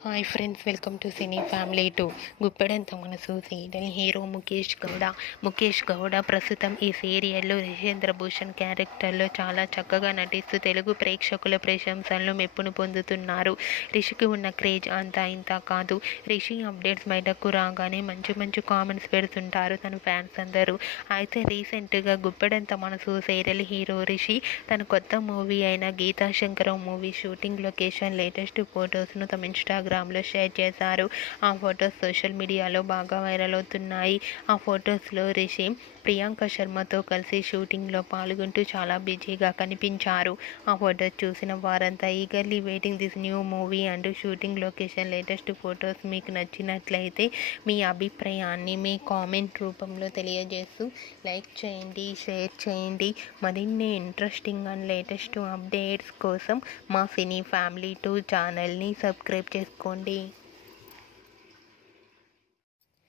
Hi friends welcome to cine family two Guppedantha Manasu serial hero Mukesh Gowda. Mukesh Gowda ప్రస్తుతం ఈ సీరియల్లో రిషేంద్ర భూషణ్ క్యారెక్టర్లో చాలా చక్కగా నటిస్తూ తెలుగు ప్రేక్షకుల ప్రశంసలను మెప్పును పొందుతున్నారు. రిషికి ఉన్న క్రేజ్ అంతా ఇంత కాదు. రిషి అప్డేట్స్ బయటకు రాగానే మంచి మంచి కామెంట్స్ పెడుతుంటారు తన ఫ్యాన్స్ అందరూ. అయితే రీసెంట్గా గుప్పెడంత మనసు సీరియల్ హీరో రిషి తన కొత్త మూవీ అయిన Geethashankaram movie shooting location latest ఫొటోస్ను తమ ఇన్స్టాగ్రామ్లో షేర్ చేశారు. ఆ ఫొటోస్ సోషల్ మీడియాలో బాగా వైరల్ అవుతున్నాయి. ఆ ఫొటోస్లో రిషి ప్రియాంక శర్మతో కలిసి షూటింగ్లో పాల్గొంటూ చాలా బిజీగా కనిపించారు. ఆ ఫొటోస్ చూసిన వారంతా eagerly waiting this new movie and shooting location latest photos మీకు నచ్చినట్లయితే మీ అభిప్రాయాన్ని మీ కామెంట్ రూపంలో తెలియజేస్తూ లైక్ చేయండి షేర్ చేయండి. మరిన్ని ఇంట్రెస్టింగ్ అండ్ లేటెస్ట్ అప్డేట్స్ కోసం మా సినీ ఫ్యామిలీ టూ ఛానల్ని సబ్స్క్రైబ్ చేసుకోండి